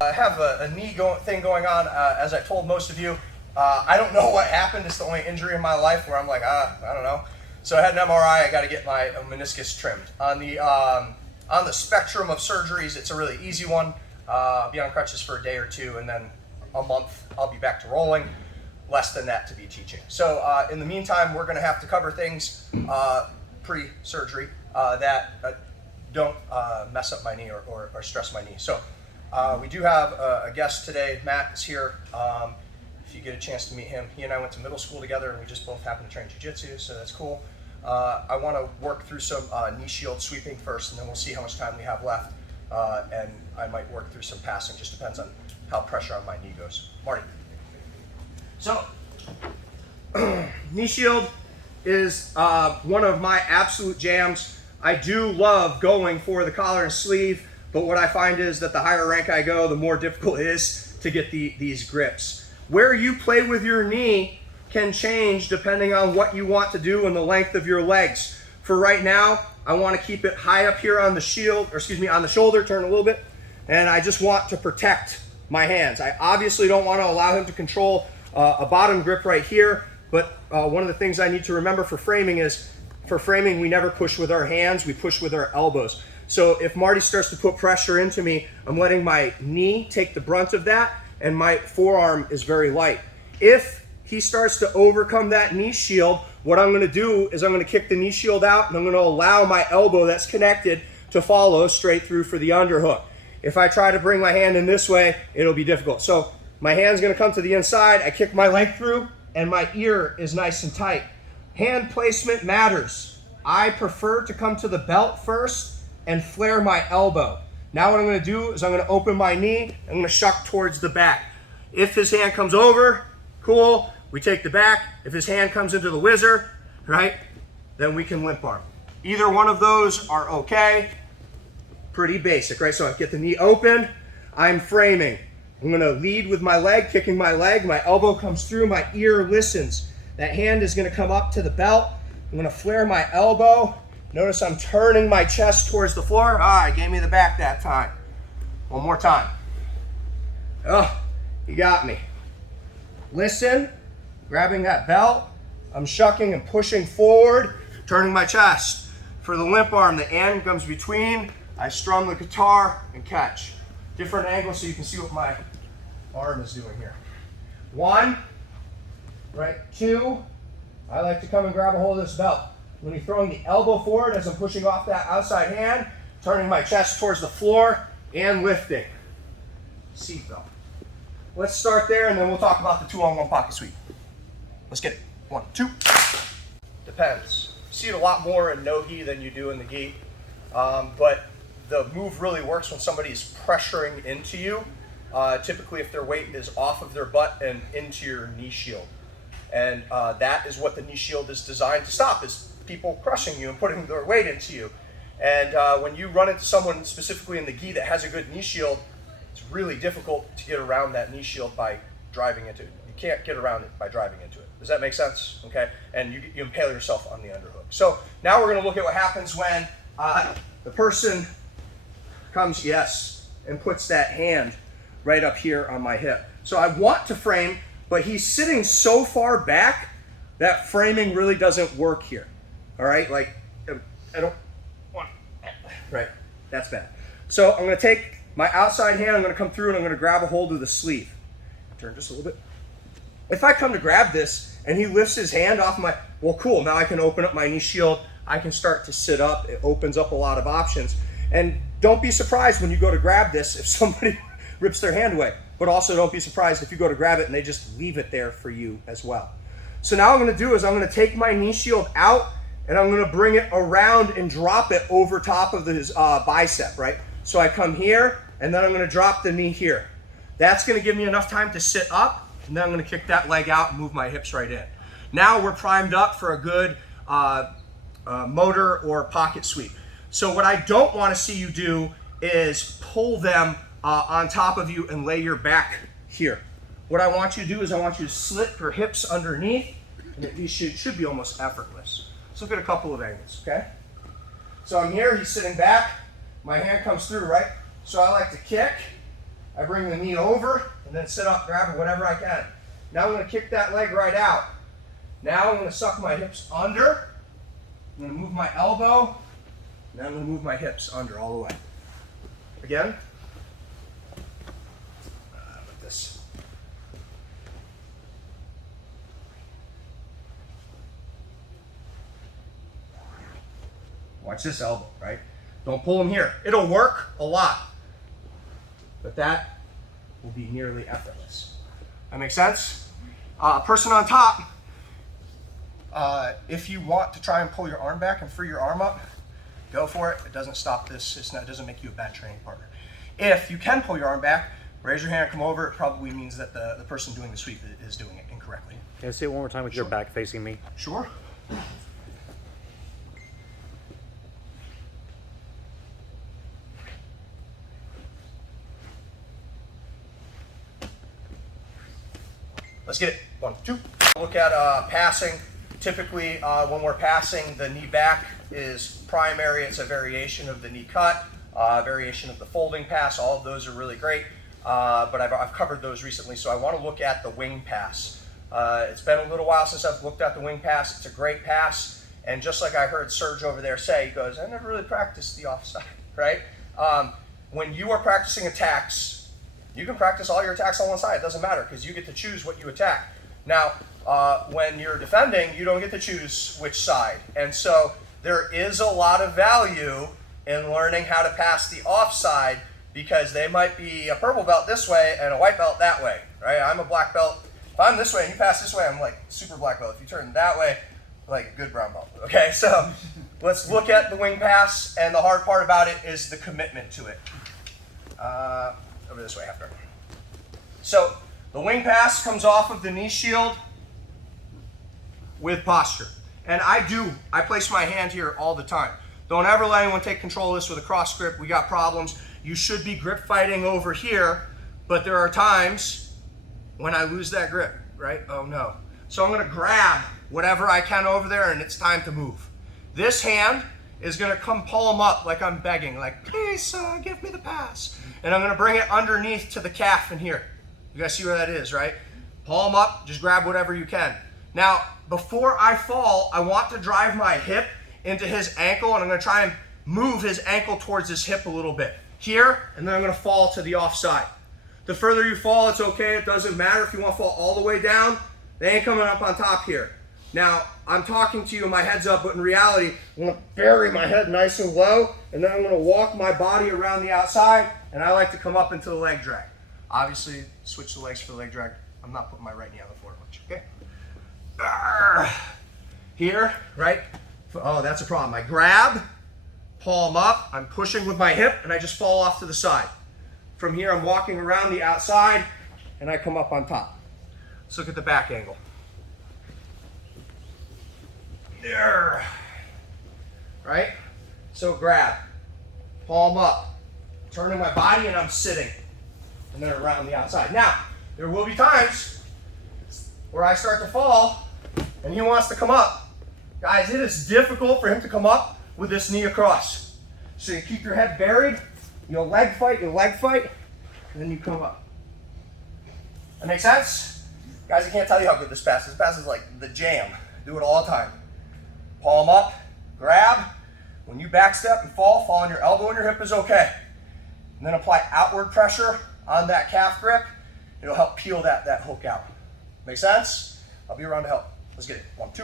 I have a knee thing going on, as I told most of you. I don't know what happened. It's the only injury in my life where I'm like, I don't know. So I had an MRI. I got to get my meniscus trimmed. On the spectrum of surgeries, it's a really easy one. I'll be on crutches for a day or two, and then a month I'll be back to rolling. Less than that to be teaching. So in the meantime, we're going to have to cover things pre-surgery that don't mess up my knee or stress my knee. So we do have a guest today. Matt is here. If you get a chance to meet him, he and I went to middle school together, and we just both happen to train jiu-jitsu, so that's cool. I want to work through some knee shield sweeping first, and then we'll see how much time we have left. And I might work through some passing. Just depends on how pressure on my knee goes. Marty. So, knee shield is one of my absolute jams. I do love going for the collar and sleeve, but what I find is that the higher rank I go, the more difficult it is to get these grips. Where you play with your knee can change depending on what you want to do and the length of your legs. For right now, I want to keep it high up here on the shield, or excuse me, on the shoulder, turn a little bit, and I just want to protect my hands. I obviously don't want to allow him to control a bottom grip right here, but one of the things I need to remember for framing is, for framing, we never push with our hands, we push with our elbows. So if Marty starts to put pressure into me, I'm letting my knee take the brunt of that, and my forearm is very light. If he starts to overcome that knee shield, what I'm going to do is I'm going to kick the knee shield out, and I'm going to allow my elbow that's connected to follow straight through for the underhook. If I try to bring my hand in this way, it'll be difficult. So my hand's going to come to the inside, I kick my leg through, and my ear is nice and tight. Hand placement matters. I prefer to come to the belt first and flare my elbow. Now what I'm going to do is I'm going to open my knee, I'm going to shuck towards the back. If his hand comes over, cool, we take the back. If his hand comes into the whizzer, right, then we can limp arm. Either one of those are okay. Pretty basic, right? So I get the knee open, I'm framing. I'm going to lead with my leg, kicking my leg. My elbow comes through, my ear listens. That hand is going to come up to the belt. I'm going to flare my elbow. Notice I'm turning my chest towards the floor. I gave me the back that time. One more time. Oh, you got me. Listen, grabbing that belt. I'm shucking and pushing forward, turning my chest. For the limp arm, the end comes between. I strum the guitar and catch. Different angles so you can see what my arm is doing here. 1, right, 2, I like to come and grab a hold of this belt. I'm going to be throwing the elbow forward as I'm pushing off that outside hand, turning my chest towards the floor, and lifting. Seat belt. Let's start there, and then we'll talk about the 2-on-1 pocket sweep. Let's get it. 1, 2. Depends. You see it a lot more in no-gi than you do in the gi, but the move really works when somebody is pressuring into you, typically if their weight is off of their butt and into your knee shield. And that is what the knee shield is designed to stop, is people crushing you and putting their weight into you. And when you run into someone specifically in the gi that has a good knee shield, it's really difficult to get around that knee shield by driving into it. You can't get around it by driving into it. Does that make sense? Okay, and you impale yourself on the underhook. So now we're going to look at what happens when the person comes, and puts that hand right up here on my hip. So I want to frame, but he's sitting so far back that framing really doesn't work here. All right, like I don't want, right, that's bad. So I'm going to take my outside hand, I'm going to come through and I'm going to grab a hold of the sleeve. Turn just a little bit. If I come to grab this and he lifts his hand off my, well, cool, now I can open up my knee shield. I can start to sit up. It opens up a lot of options. And don't be surprised when you go to grab this if somebody rips their hand away. But also don't be surprised if you go to grab it and they just leave it there for you as well. So now what I'm going to do is I'm going to take my knee shield out and I'm going to bring it around and drop it over top of his bicep, right? So I come here and then I'm going to drop the knee here. That's going to give me enough time to sit up, and then I'm going to kick that leg out and move my hips right in. Now we're primed up for a good motor or pocket sweep. So what I don't want to see you do is pull them on top of you and lay your back here. What I want you to do is I want you to slip your hips underneath, and it should be almost effortless. Let's look at a couple of angles, okay? So I'm here, he's sitting back, my hand comes through, right? So I like to kick, I bring the knee over and then sit up, grab it, whatever I can. Now I'm going to kick that leg right out. Now I'm going to suck my hips under. I'm going to move my elbow. Now I'm going to move my hips under all the way. Again. Like this. Watch this elbow, right? Don't pull them here. It'll work a lot, but that will be nearly effortless. That makes sense? Person on top, if you want to try and pull your arm back and free your arm up, go for it. It doesn't stop this. It doesn't make you a bad training partner. If you can pull your arm back, raise your hand, come over. It probably means that the person doing the sweep is doing it incorrectly. Can I see it one more time with your back facing me? Sure. Let's get it. 1, 2. Look at passing. Typically, when we're passing, the knee back is primary. It's a variation of the knee cut, variation of the folding pass. All of those are really great, but I've covered those recently, so I want to look at the wing pass. It's been a little while since I've looked at the wing pass. It's a great pass, and just like I heard Serge over there say, he goes, I never really practiced the offside, right? When you are practicing attacks, you can practice all your attacks on one side. It doesn't matter because you get to choose what you attack. Now, when you're defending, you don't get to choose which side. And so there is a lot of value in learning how to pass the offside because they might be a purple belt this way and a white belt that way, right? I'm a black belt. If I'm this way and you pass this way, I'm like super black belt. If you turn that way, like a good brown belt. Okay, so let's look at the wing pass, and the hard part about it is the commitment to it. Over this way, Halfguard. So the wing pass comes off of the knee shield with posture. And I place my hand here all the time. Don't ever let anyone take control of this with a cross grip. We got problems. You should be grip fighting over here, but there are times when I lose that grip, right? Oh no. So I'm gonna grab whatever I can over there and it's time to move. This hand is gonna come palm up like I'm begging, like, please give me the pass. And I'm gonna bring it underneath to the calf in here. You guys see where that is, right? Palm up, just grab whatever you can. Now, before I fall, I want to drive my hip into his ankle, and I'm gonna try and move his ankle towards his hip a little bit. Here, and then I'm gonna fall to the offside. The further you fall, it's okay, it doesn't matter. If you wanna fall all the way down, they ain't coming up on top here. Now, I'm talking to you, my head's up, but in reality, I'm gonna bury my head nice and low, and then I'm gonna walk my body around the outside, and I like to come up into the leg drag. Obviously, switch the legs for the leg drag. I'm not putting my right knee on the floor much, okay? Here, right? Oh, that's a problem. I grab, palm up, I'm pushing with my hip, and I just fall off to the side. From here, I'm walking around the outside, and I come up on top. Let's look at the back angle. There. Right? So grab, palm up, turning my body, and I'm sitting, and then around the outside. Now, there will be times where I start to fall, and he wants to come up. Guys, it is difficult for him to come up with this knee across. So you keep your head buried, you'll leg fight, and then you come up. That make sense? Guys, I can't tell you how good this pass is. This pass is like the jam. Do it all the time. Palm up, grab. When you backstep and fall on your elbow and your hip is okay. And then apply outward pressure on that calf grip. It'll help peel that hook out. Make sense? I'll be around to help. Let's get it. 1, 2.